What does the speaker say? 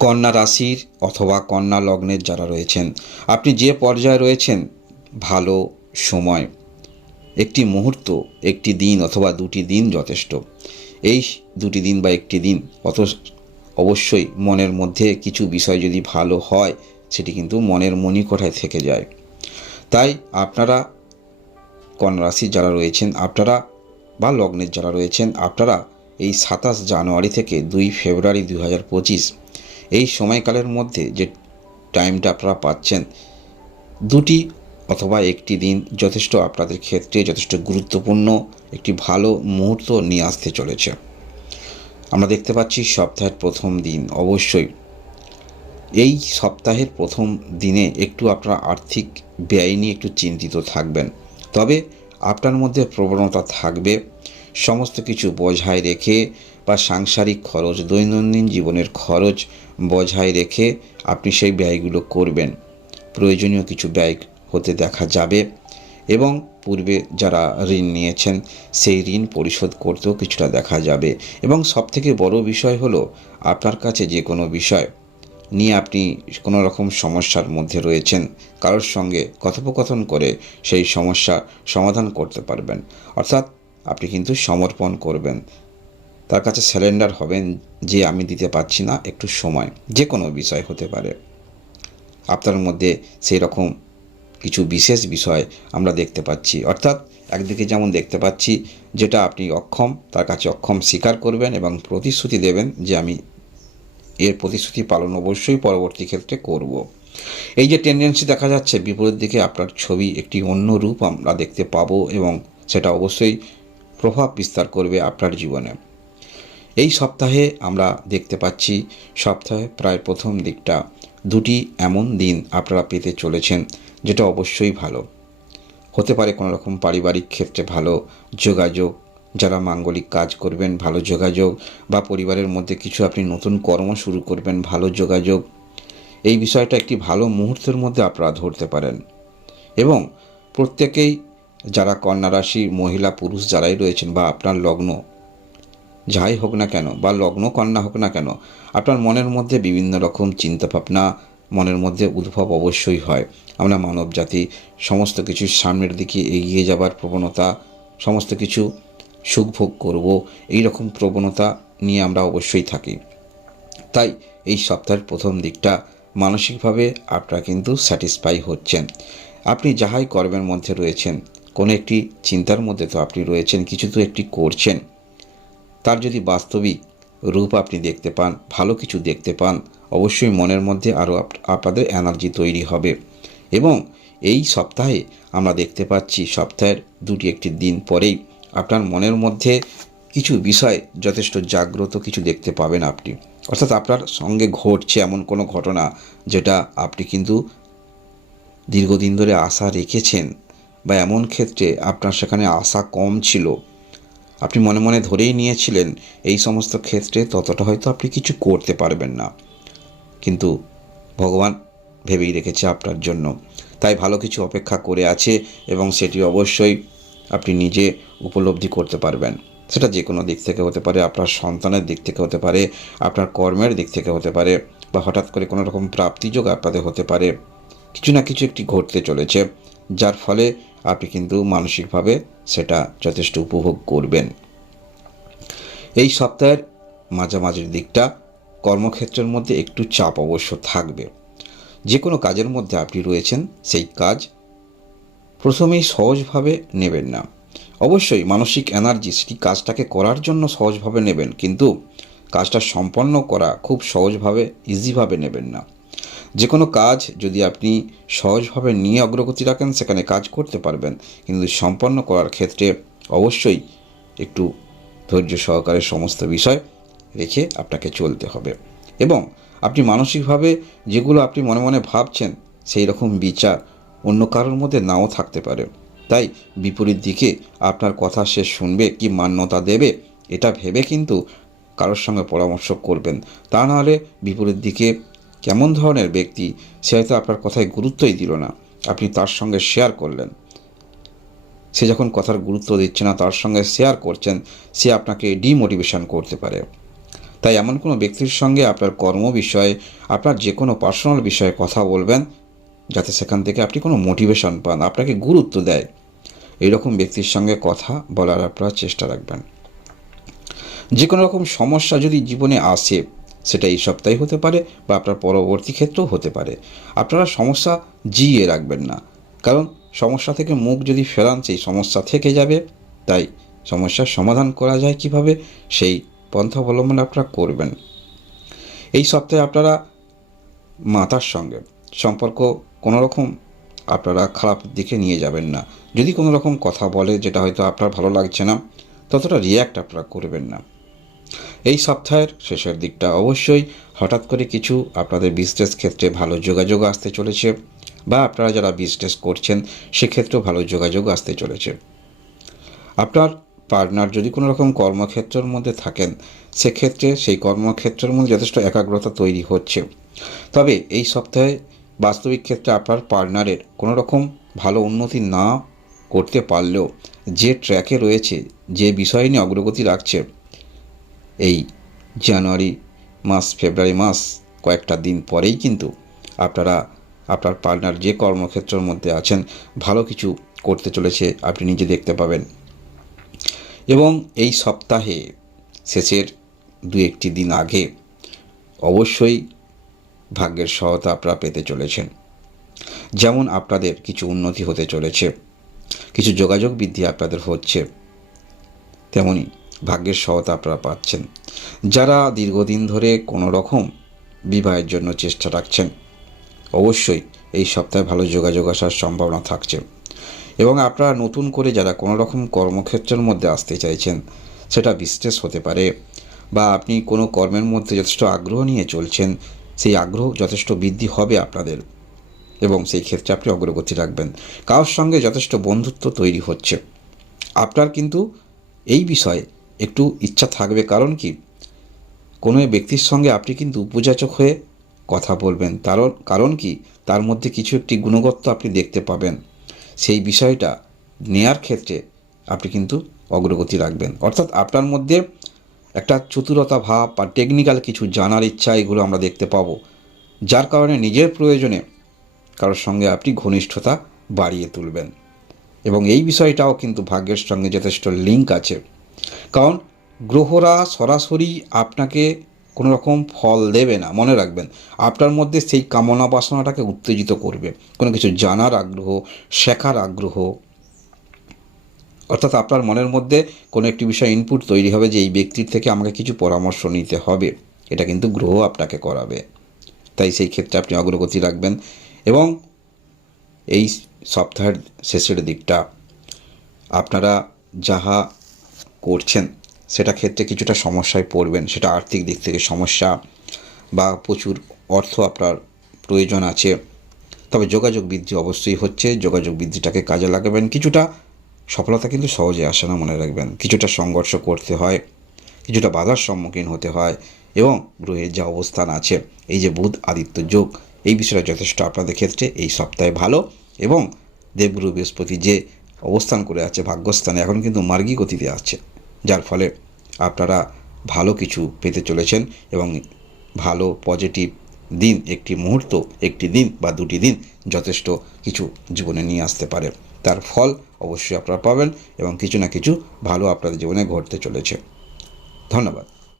কন্যা রাশির অথবা কন্যা লগ্নের যারা রয়েছেন, আপনি যে পর্যায়ে রয়েছেন, ভালো সময়। একটি মুহূর্ত, একটি দিন অথবা দুটি দিন যথেষ্ট। এই দুটি দিন বা একটি দিন অত অবশ্যই মনের মধ্যে কিছু বিষয় যদি ভালো হয়, সেটি কিন্তু মনের মণিকোঠায় থেকে যায়। তাই আপনারা কন্যা রাশির যারা রয়েছেন, আপনারা বা লগ্নের যারা রয়েছেন, আপনারা এই সাতাশ জানুয়ারি থেকে দুই ফেব্রুয়ারি দুই হাজার পঁচিশ এই সময়কালের মধ্যে যে টাইমটা আপনারা পাচ্ছেন, দুটি অথবা একটি দিন যথেষ্ট আপনাদের ক্ষেত্রে যথেষ্ট গুরুত্বপূর্ণ, একটি ভালো মুহূর্ত নিয়ে আসতে চলেছে। আমরা দেখতে পাচ্ছি সপ্তাহের প্রথম দিন। অবশ্যই এই সপ্তাহের প্রথম দিনে একটু আপনারা আর্থিক ব্যয় নিয়ে একটু চিন্তিত থাকবেন। তবে আপনার মধ্যে প্রবণতা থাকবে। সমস্ত কিছু বজায় রেখে বা সাংসারিক খরচ, দৈনন্দিন জীবনের খরচ বজায় রেখে আপনি সেই ব্যয়গুলো করবেন। প্রয়োজনীয় কিছু ব্যয় হতে দেখা যাবে এবং পূর্বে যারা ঋণ নিয়েছেন, সেই ঋণ পরিশোধ করতেও কিছুটা দেখা যাবে। এবং সবথেকে বড় বিষয় হলো আপনার কাছে যে কোনো বিষয় নিয়ে আপনি কোনো রকম সমস্যার মধ্যে রয়েছেন, কারোর সঙ্গে কথোপকথন করে সেই সমস্যা সমাধান করতে পারবেন। অর্থাৎ আপনি কিন্তু সমর্পণ করবেন। তার কাছে স্যালেন্ডার হবেন যে আমি দিতে পারছি না, একটু সময় যে কোনো বিষয় হতে পারে। আপনার মধ্যে সেই রকম কিছু বিশেষ বিষয় আমরা দেখতে পাচ্ছি। অর্থাৎ একদিকে যেমন দেখতে পাচ্ছি যেটা আপনি অক্ষম, তার কাছে অক্ষম স্বীকার করবেন এবং প্রতিশ্রুতি দেবেন যে আমি এর প্রতিশ্রুতি পালন অবশ্যই পরবর্তী ক্ষেত্রে করব। এই যে টেন্ডেন্সি দেখা যাচ্ছে, বিপরীত দিকে আপনার ছবি একটি অন্য রূপ আমরা দেখতে পাবো এবং সেটা অবশ্যই প্রভাব বিস্তার করবে আপনার জীবনে। এই সপ্তাহে আমরা দেখতে পাচ্ছি সপ্তাহে প্রায় প্রথম দিকটা। দুটি এমন দিন আপনারা পেতে চলেছেন, যেটা অবশ্যই ভালো। হতে পারে কোনো রকম পারিবারিক ক্ষেত্রে ভালো যোগাযোগ, যারা মাঙ্গলিক কাজ করবেন, ভালো যোগাযোগ, বা পরিবারের মধ্যে কিছু আপনি নতুন কর্ম শুরু করবেন, ভালো যোগাযোগ। এই বিষয়টা একটি ভালো মুহূর্তের মধ্যে আপনারা ধরতে পারেন। এবং প্রত্যেকেই, যারা কন্যা রাশি, মহিলা, পুরুষ যারাই রয়েছেন, বা আপনার লগ্ন যাই হোক না কেন বা লগ্ন কন্যা হোক না কেন, আপনার মনের মধ্যে বিভিন্ন রকম চিন্তাভাবনা, মনের মধ্যে উদ্ভব অবশ্যই হয়। আমরা মানব জাতি, সমস্ত কিছু সামনের দিকে এগিয়ে যাবার প্রবণতা, সমস্ত কিছু সুখভোগ করব, এই রকম প্রবণতা নিয়ে আমরা অবশ্যই থাকি। তাই এই সপ্তাহের প্রথম দিকটা মানসিকভাবে আপনারা কিন্তু স্যাটিসফাই হচ্ছেন। আপনি যাহাই কর্মের মধ্যে রয়েছেন, কোনো একটি চিন্তার মধ্যে তো আপনি রয়েছেন, কিছু তো একটি করছেন। তার যদি বাস্তবিক রূপ আপনি দেখতে পান, ভালো কিছু দেখতে পান, অবশ্যই মনের মধ্যে আরও আপনাদের এনার্জি তৈরি হবে। এবং এই সপ্তাহে আমরা দেখতে পাচ্ছি, সপ্তাহের দুটি একটি দিন পরেই আপনার মনের মধ্যে কিছু বিষয় যথেষ্ট জাগ্রত, কিছু দেখতে পাবেন আপনি। অর্থাৎ আপনার সঙ্গে ঘটছে এমন কোনো ঘটনা যেটা আপনি কিন্তু দীর্ঘদিন ধরে আশা রেখেছেন বা এমন ক্ষেত্রে আপনার সেখানে আশা কম ছিল। আপনি মনে মনে ধরেই নিয়েছিলেন এই সমস্ত ক্ষেত্রে ততটা হয়তো আপনি কিছু করতে পারবেন না। কিন্তু ভগবান ভেবেই রেখেছে আপনার জন্য। তাই ভালো কিছু অপেক্ষা করে আছে এবং সেটি অবশ্যই আপনি নিজে উপলব্ধি করতে পারবেন। সেটা যে কোনো দিক থেকে হতে পারে, আপনার সন্তানের দিক থেকে হতে পারে, আপনার কর্মের দিক থেকে হতে পারে বা হঠাৎ করে কোনো রকম প্রাপ্তিযোগ আপনাদের হতে পারে। কিছু না কিছু একটি ঘটতে চলেছে, যার ফলে আপনি কিন্তু মানসিকভাবে সেটা যথেষ্ট উপভোগ করবেন। এই সপ্তাহের মাঝামাঝির দিকটা কর্মক্ষেত্রের মধ্যে একটু চাপ অবশ্য থাকবে। যে কোনো কাজের মধ্যে আপনি রয়েছেন, সেই কাজ প্রথমেই সহজভাবে নেবেন না। অবশ্যই মানসিক এনার্জি, সেটি কাজটাকে করার জন্য সহজভাবে নেবেন, কিন্তু কাজটা সম্পন্ন করা খুব সহজভাবে ইজিভাবে নেবেন না। যে কোনো কাজ যদি আপনি সহজভাবে নিয়ে অগ্রগতি রাখেন, সেখানে কাজ করতে পারবেন। কিন্তু সম্পন্ন করার ক্ষেত্রে অবশ্যই একটু ধৈর্য সহকারে সমস্ত বিষয় রেখে আপনাকে চলতে হবে। এবং আপনি মানসিকভাবে যেগুলো আপনি মনে মনে ভাবছেন, সেই রকম বিচার অন্য কারোর মধ্যে নাও থাকতে পারে। তাই বিপরীত দিকে আপনার কথা সে শুনবে কি মান্যতা দেবে, এটা ভেবে কিন্তু কারোর সঙ্গে পরামর্শ করবেন। তা নাহলে বিপরীত দিকে কেমন ধরনের ব্যক্তি, সে হয়তো আপনার কথায় গুরুত্বই দিল না। আপনি তার সঙ্গে শেয়ার করলেন। সে যখন কথার গুরুত্ব দিচ্ছে না, তার সঙ্গে শেয়ার করছেন, সে আপনাকে ডিমোটিভেশন করতে পারে। তাই এমন কোনো ব্যক্তির সঙ্গে আপনার কর্ম বিষয়ে, আপনার যে কোনো পার্সোনাল বিষয়ে কথা বলবেন, যাতে সেখান থেকে আপনি কোনো মোটিভেশন পান, আপনাকে গুরুত্ব দেয়। এইরকম ব্যক্তির সঙ্গে কথা বলার আপনারা চেষ্টা রাখবেন। যে কোনো রকম সমস্যা যদি জীবনে আসে সেটা এই সপ্তাহে হতে পারে বা আপনার পরবর্তী ক্ষেত্রেও হতে পারে। আপনারা সমস্যা জিয়ে রাখবেন না। কারণ সমস্যা থেকে মুখ যদি ফেরান, সেই সমস্যা থেকে যাবে। তাই সমস্যার সমাধান করা যায় কীভাবে, সেই পন্থা অবলম্বন আপনারা করবেন। এই সপ্তাহে আপনারা মাতার সঙ্গে সম্পর্ক কোনো রকম আপনারা খারাপ দিকে নিয়ে যাবেন না। যদি কোনো রকম কথা বলে, যেটা হয়তো আপনার ভালো লাগছে না, ততটা রিয়্যাক্ট আপনারা করবেন না। এই সপ্তাহের শেষের দিকটা অবশ্যই হঠাৎ করে কিছু আপনাদের বিজনেস ক্ষেত্রে ভালো যোগাযোগ আসতে চলেছে বা আপনারা যারা বিজনেস করছেন সেক্ষেত্রেও ভালো যোগাযোগ আসতে চলেছে। আপনার পার্টনার যদি কোনো রকম কর্মক্ষেত্রের মধ্যে থাকেন, সেক্ষেত্রে সেই কর্মক্ষেত্রের মধ্যে যথেষ্ট একাগ্রতা তৈরি হচ্ছে। তবে এই সপ্তাহে বাস্তবিক ক্ষেত্রে আপনার পার্টনারের কোনো রকম ভালো উন্নতি না করতে পারলেও যে ট্র্যাকে রয়েছে, যে বিষয় নিয়ে অগ্রগতি রাখছে এই জানুয়ারি মাস, ফেব্রুয়ারি মাস কয়েকটা দিন পরেই কিন্তু আপনারা, আপনার পার্টনার যে কর্মক্ষেত্রের মধ্যে আছেন, ভালো কিছু করতে চলেছে, আপনি নিজে দেখতে পাবেন। এবং এই সপ্তাহে শেষের দু একটি দিন আগে অবশ্যই ভাগ্যের সহায়তা আপনারা পেতে চলেছেন। যেমন আপনাদের কিছু উন্নতি হতে চলেছে, কিছু যোগাযোগ বৃদ্ধি আপনাদের হচ্ছে, তেমনি ভাগ্যের সহায়তা আপনারা পাচ্ছেন। যারা দীর্ঘদিন ধরে কোনো রকম বিবাহের জন্য চেষ্টা রাখছেন, অবশ্যই এই সপ্তাহে ভালো যোগাযোগ আসার সম্ভাবনা থাকছে। এবং আপনারা নতুন করে যারা কোনো রকম কর্মক্ষেত্রের মধ্যে আসতে চাইছেন, সেটা বিজনেস হতে পারে বা আপনি কোনো কর্মের মধ্যে যথেষ্ট আগ্রহ নিয়ে চলছেন, সেই আগ্রহ যথেষ্ট বৃদ্ধি হবে আপনাদের। এবং সেই ক্ষেত্রে আপনি অগ্রগতি রাখবেন। কারোর সঙ্গে যথেষ্ট বন্ধুত্ব তৈরি হচ্ছে। আপনার কিন্তু এই বিষয়ে একটু ইচ্ছা থাকবে। কারণ কি? কোনো ব্যক্তির সঙ্গে আপনি কিন্তু উপযাচক হয়ে কথা বলবেন। তার কারণ কি? তার মধ্যে কিছু একটি গুণগত আপনি দেখতে পাবেন। সেই বিষয়টা নেয়ার ক্ষেত্রে আপনি কিন্তু অগ্রগতি রাখবেন। অর্থাৎ আপনার মধ্যে একটা চতুরতা ভাব বা টেকনিক্যাল কিছু জানার ইচ্ছা, এগুলো আমরা দেখতে পাবো। যার কারণে নিজের প্রয়োজনে কারোর সঙ্গে আপনি ঘনিষ্ঠতা বাড়িয়ে তুলবেন। এবং এই বিষয়টাও কিন্তু ভাগ্যের সঙ্গে যথেষ্ট লিঙ্ক আছে। কারণ গ্রহরা সরাসরি আপনাকে কোনো রকম ফল দেবে না, মনে রাখবেন। আপনার মধ্যে সেই কামনা বাসনাটাকে উত্তেজিত করবে। কোনো কিছু জানার আগ্রহ, শেখার আগ্রহ। অর্থাৎ আপনার মনের মধ্যে কোনো একটি বিষয় ইনপুট তৈরি হবে যে এই ব্যক্তির থেকে আমাকে কিছু পরামর্শ নিতে হবে। এটা কিন্তু গ্রহ আপনাকে করাবে। তাই সেই ক্ষেত্রে আপনি অগ্রগতি রাখবেন এবং এই সপ্তাহের শেষের দিকটা আপনারা যাহা করছেন, সেটা ক্ষেত্রে কিছুটা সমস্যায় পড়বেন। সেটা আর্থিক দিক থেকে সমস্যা বা প্রচুর অর্থ আপনার প্রয়োজন আছে। তবে যোগাযোগ বৃদ্ধি অবশ্যই হচ্ছে। যোগাযোগ বৃদ্ধিটাকে কাজে লাগাবেন। কিছুটা সফলতা কিন্তু সহজে আসে না, মনে রাখবেন। কিছুটা সংঘর্ষ করতে হয়, কিছুটা বাধার সম্মুখীন হতে হয় এবং গ্রহের যা অবস্থান আছে, এই যে বুধ আদিত্য যোগ, এই বিষয়টা যথেষ্ট আপনাদের ক্ষেত্রে এই সপ্তাহে ভালো এবং দেবগুরু বৃহস্পতি যে অবস্থান করে আছে, ভাগ্যস্থানে, এখন কিন্তু মার্গী গতিতে আছে। যার ফলে আপনারা ভালো কিছু পেতে চলেছেন এবং ভালো পজিটিভ দিন একটি মুহূর্ত, একটি দিন বা দুটি দিন যথেষ্ট কিছু জীবনে নিয়ে আসতে পারে। তার ফল অবশ্যই আপনারা পাবেন এবং কিছু না কিছু ভালো আপনাদের জীবনে ঘটতে চলেছে। ধন্যবাদ।